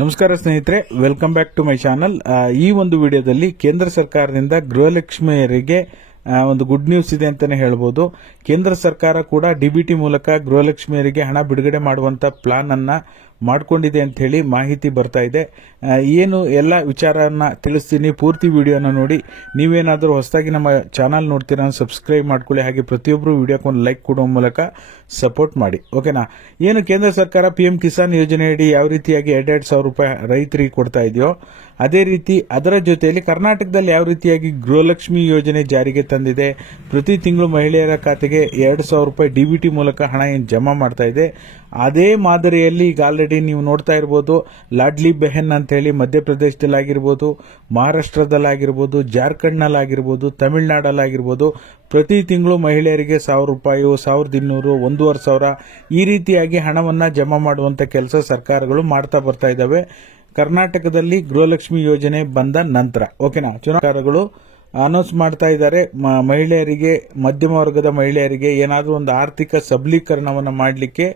ನಮಸ್ಕಾರ ಸ್ನೇಹಿತರೆ, welcome back to my channel. ಈ ಒಂದು ವಿಡಿಯೋದಲ್ಲಿ ಕೇಂದ್ರ ಸರ್ಕಾರದಿಂದ ಗೃಹಲಕ್ಷ್ಮಿಯರಿಗೆ ಒಂದು ಗುಡ್ ನ್ಯೂಸ್ ಇದೆ ಅಂತಾನೆ ಹೇಳ್ಬೋದು. ಕೇಂದ್ರ ಸರ್ಕಾರ ಕೂಡ ಡಿಬಿಟಿ ಮೂಲಕ ಗೃಹಲಕ್ಷ್ಮಿಯರಿಗೆ ಹಣ ಬಿಡುಗಡೆ ಮಾಡುವಂತ ಪ್ಲಾನ್ ಅನ್ನ ಮಾಡಿಕೊಂಡಿದೆ ಅಂತ ಹೇಳಿ ಮಾಹಿತಿ ಬರ್ತಾ ಇದೆ. ಏನು ಎಲ್ಲ ವಿಚಾರನ ತಿಳಿಸ್ತೀನಿ, ಪೂರ್ತಿ ವಿಡಿಯೋನ ನೋಡಿ. ನೀವೇನಾದರೂ ಹೊಸದಾಗಿ ನಮ್ಮ ಚಾನಲ್ ನೋಡ್ತೀರಾ ಸಬ್ಸ್ಕ್ರೈಬ್ ಮಾಡ್ಕೊಳ್ಳಿ, ಹಾಗೆ ಪ್ರತಿಯೊಬ್ಬರು ವಿಡಿಯೋಕ್ಕೆ ಒಂದು ಲೈಕ್ ಕೊಡುವ ಮೂಲಕ ಸಪೋರ್ಟ್ ಮಾಡಿ. ಓಕೆನಾ? ಏನು ಕೇಂದ್ರ ಸರ್ಕಾರ ಪಿಎಂ ಕಿಸಾನ್ ಯೋಜನೆಯಡಿ ಯಾವ ರೀತಿಯಾಗಿ 2,000 ರೂಪಾಯಿ ರೈತರಿಗೆ ಕೊಡ್ತಾ ಇದೆಯೋ ಅದೇ ರೀತಿ ಅದರ ಜೊತೆಯಲ್ಲಿ ಕರ್ನಾಟಕದಲ್ಲಿ ಯಾವ ರೀತಿಯಾಗಿ ಗೃಹಲಕ್ಷ್ಮಿ ಯೋಜನೆ ಜಾರಿಗೆ ತಂದಿದೆ. ಪ್ರತಿ ತಿಂಗಳು ಮಹಿಳೆಯರ ಖಾತೆಗೆ 2,000 ರೂಪಾಯಿ ಡಿಬಿಟಿ ಮೂಲಕ ಹಣ ಏನು ಜಮಾ ಮಾಡ್ತಾ ಇದೆ, ಅದೇ ಮಾದರಿಯಲ್ಲಿ ಈಗ ಆಲ್ರೆಡಿ ನೀವು ನೋಡ್ತಾ ಇರಬಹುದು. ಲಾಡ್ಲಿ ಬೆಹನ್ ಅಂತ ಹೇಳಿ ಮಧ್ಯಪ್ರದೇಶದಲ್ಲಾಗಿರ್ಬೋದು, ಮಹಾರಾಷ್ಟ್ರದಲ್ಲಾಗಿರ್ಬೋದು, ಜಾರ್ಖಂಡ್ನಲ್ಲಾಗಿರ್ಬೋದು, ತಮಿಳುನಾಡಲ್ಲಾಗಿರ್ಬೋದು ಪ್ರತಿ ತಿಂಗಳು ಮಹಿಳೆಯರಿಗೆ 1,000 ರೂಪಾಯಿ, 1,200, 1,500 ಈ ರೀತಿಯಾಗಿ ಹಣವನ್ನ ಜಮಾ ಮಾಡುವಂತ ಕೆಲಸ ಸರ್ಕಾರಗಳು ಮಾಡ್ತಾ ಬರ್ತಾ ಇದ್ದಾವೆ. ಕರ್ನಾಟಕದಲ್ಲಿ ಗೃಹಲಕ್ಷ್ಮಿ ಯೋಜನೆ ಬಂದ ನಂತರ ಓಕೆನಾ, ಸರ್ಕಾರಗಳು ಅನೌನ್ಸ್ ಮಾಡ್ತಾ ಇದ್ದಾರೆ. ಮಹಿಳೆಯರಿಗೆ, ಮಧ್ಯಮ ವರ್ಗದ ಮಹಿಳೆಯರಿಗೆ ಏನಾದರೂ ಒಂದು ಆರ್ಥಿಕ ಸಬಲೀಕರಣವನ್ನು ಮಾಡಲಿಕ್ಕೆ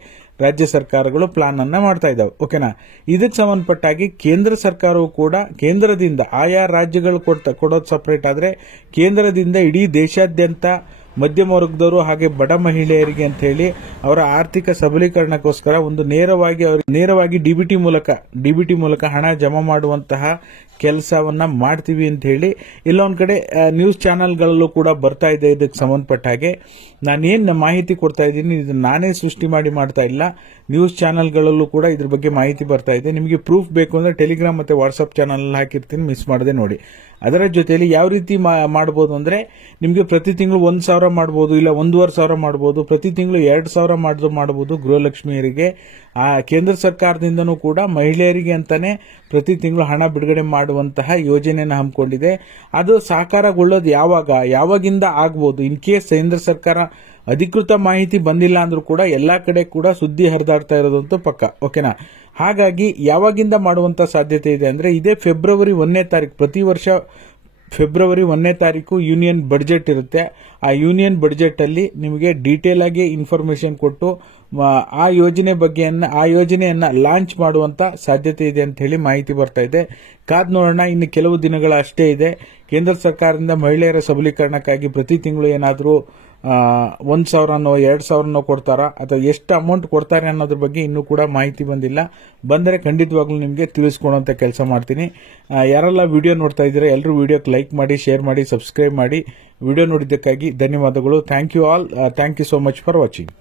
ರಾಜ್ಯ ಸರ್ಕಾರಗಳು ಪ್ಲಾನ್ ಅನ್ನ ಮಾಡ್ತಾ ಇದ್ದಾವೆ. ಓಕೆನಾ? ಇದಕ್ಕೆ ಸಂಬಂಧಪಟ್ಟಾಗಿ ಕೇಂದ್ರ ಸರ್ಕಾರವು ಕೂಡ ಕೇಂದ್ರದಿಂದ ಆಯಾ ರಾಜ್ಯಗಳು ಕೊಡೋದು ಸಪರೇಟ್ ಆದ್ರೆ ಕೇಂದ್ರದಿಂದ ಇಡೀ ದೇಶಾದ್ಯಂತ ಮಧ್ಯಮ ವರ್ಗದವರು ಹಾಗೆ ಬಡ ಮಹಿಳೆಯರಿಗೆ ಅಂತ ಹೇಳಿ ಅವರ ಆರ್ಥಿಕ ಸಬಲೀಕರಣಕ್ಕೋಸ್ಕರ ಒಂದು ನೇರವಾಗಿ ಡಿಬಿಟಿ ಮೂಲಕ ಹಣ ಜಮಾ ಮಾಡುವಂತಹ ಕೆಲಸವನ್ನ ಮಾಡ್ತೀವಿ ಅಂತ ಹೇಳಿ ಇಲ್ಲೊಂದ್ ಕಡೆ ನ್ಯೂಸ್ ಚಾನೆಲ್ಗಳಲ್ಲೂ ಕೂಡ ಬರ್ತಾ ಇದೆ. ಇದಕ್ಕೆ ಸಂಬಂಧಪಟ್ಟ ಹಾಗೆ ನಾನೇನ್ ಮಾಹಿತಿ ಕೊಡ್ತಾ ಇದ್ದೀನಿ, ಇದನ್ನ ನಾನೇ ಸೃಷ್ಟಿ ಮಾಡ್ತಾ ಇಲ್ಲ. ನ್ಯೂಸ್ ಚಾನೆಲ್ಗಳಲ್ಲೂ ಕೂಡ ಇದ್ರ ಬಗ್ಗೆ ಮಾಹಿತಿ ಬರ್ತಾ ಇದೆ. ನಿಮಗೆ ಪ್ರೂಫ್ ಬೇಕು ಅಂದ್ರೆ ಟೆಲಿಗ್ರಾಮ್ ಮತ್ತೆ ವಾಟ್ಸ್ಆಪ್ ಚಾನಲ್ ಹಾಕಿರ್ತೀನಿ, ಮಿಸ್ ಮಾಡದೆ ನೋಡಿ. ಅದರ ಜೊತೆಯಲ್ಲಿ ಯಾವ ರೀತಿ ಮಾಡಬಹುದು ಅಂದ್ರೆ ನಿಮಗೆ ಪ್ರತಿ ತಿಂಗಳು 1,000 ಮಾಡಬಹುದು, ಇಲ್ಲ 1,500 ಮಾಡಬಹುದು, ಪ್ರತಿ ತಿಂಗಳು 2,000 ಮಾಡಬಹುದು ಗೃಹಲಕ್ಷ್ಮಿಯರಿಗೆ. ಆ ಕೇಂದ್ರ ಸರ್ಕಾರದಿಂದನೂ ಕೂಡ ಮಹಿಳೆಯರಿಗೆ ಅಂತಾನೆ ಪ್ರತಿ ತಿಂಗಳು ಹಣ ಬಿಡುಗಡೆ ಮಾಡುವಂತಹ ಯೋಜನೆಯನ್ನು ಹಮ್ಮಿಕೊಂಡಿದೆ. ಅದು ಸಾಕಾರಗೊಳ್ಳೋದು ಯಾವಾಗಿಂದ ಆಗಬಹುದು. ಇನ್ ಕೇಸ್ ಕೇಂದ್ರ ಸರ್ಕಾರ ಅಧಿಕೃತ ಮಾಹಿತಿ ಬಂದಿಲ್ಲ ಅಂದ್ರೂ ಕೂಡ ಎಲ್ಲಾ ಕಡೆ ಕೂಡ ಸುದ್ದಿ ಹರಿದಾಡ್ತಾ ಇರೋದಂತೂ ಪಕ್ಕ. ಓಕೆನಾ? ಹಾಗಾಗಿ ಯಾವಾಗಿಂದ ಮಾಡುವಂತ ಸಾಧ್ಯತೆ ಇದೆ ಅಂದ್ರೆ ಇದೇ ಫೆಬ್ರವರಿ 1ನೇ ತಾರೀಕು, ಪ್ರತಿ ವರ್ಷ ಫೆಬ್ರವರಿ 1ನೇ ತಾರೀಕು ಯೂನಿಯನ್ ಬಡ್ಜೆಟ್ ಇರುತ್ತೆ. ಆ ಯೂನಿಯನ್ ಬಡ್ಜೆಟ್ ಅಲ್ಲಿ ನಿಮಗೆ ಡೀಟೇಲ್ ಆಗಿ ಇನ್ಫಾರ್ಮೇಶನ್ ಕೊಟ್ಟು ಆ ಯೋಜನೆಯನ್ನ ಲಾಂಚ್ ಮಾಡುವಂತ ಸಾಧ್ಯತೆ ಇದೆ ಅಂತ ಹೇಳಿ ಮಾಹಿತಿ ಬರ್ತಾ ಇದೆ. ಕಾದ್ ನೋಡೋಣ, ಇನ್ನು ಕೆಲವು ದಿನಗಳ ಅಷ್ಟೇ ಇದೆ. ಕೇಂದ್ರ ಸರ್ಕಾರದಿಂದ ಮಹಿಳೆಯರ ಸಬಲೀಕರಣಕ್ಕಾಗಿ ಪ್ರತಿ ತಿಂಗಳು ಏನಾದರೂ 1,000ನೋ 2,000ನೋ ಕೊಡ್ತಾರಾ ಅಥವಾ ಎಷ್ಟು ಅಮೌಂಟ್ ಕೊಡ್ತಾರೆ ಅನ್ನೋದ್ರ ಬಗ್ಗೆ ಇನ್ನೂ ಕೂಡ ಮಾಹಿತಿ ಬಂದಿಲ್ಲ. ಬಂದರೆ ಖಂಡಿತವಾಗ್ಲೂ ನಿಮಗೆ ತಿಳಿಸ್ಕೊಡುವಂತ ಕೆಲಸ ಮಾಡ್ತೀನಿ. ಯಾರೆಲ್ಲ ವಿಡಿಯೋ ನೋಡ್ತಾ ಇದ್ದೀರಾ ಎಲ್ಲರೂ ವಿಡಿಯೋಕ್ಕೆ ಲೈಕ್ ಮಾಡಿ, ಶೇರ್ ಮಾಡಿ, ಸಬ್ಸ್ಕ್ರೈಬ್ ಮಾಡಿ. ವಿಡಿಯೋ ನೋಡಿದ್ದಕ್ಕಾಗಿ ಧನ್ಯವಾದಗಳು. Thank you all. Thank you so much for watching.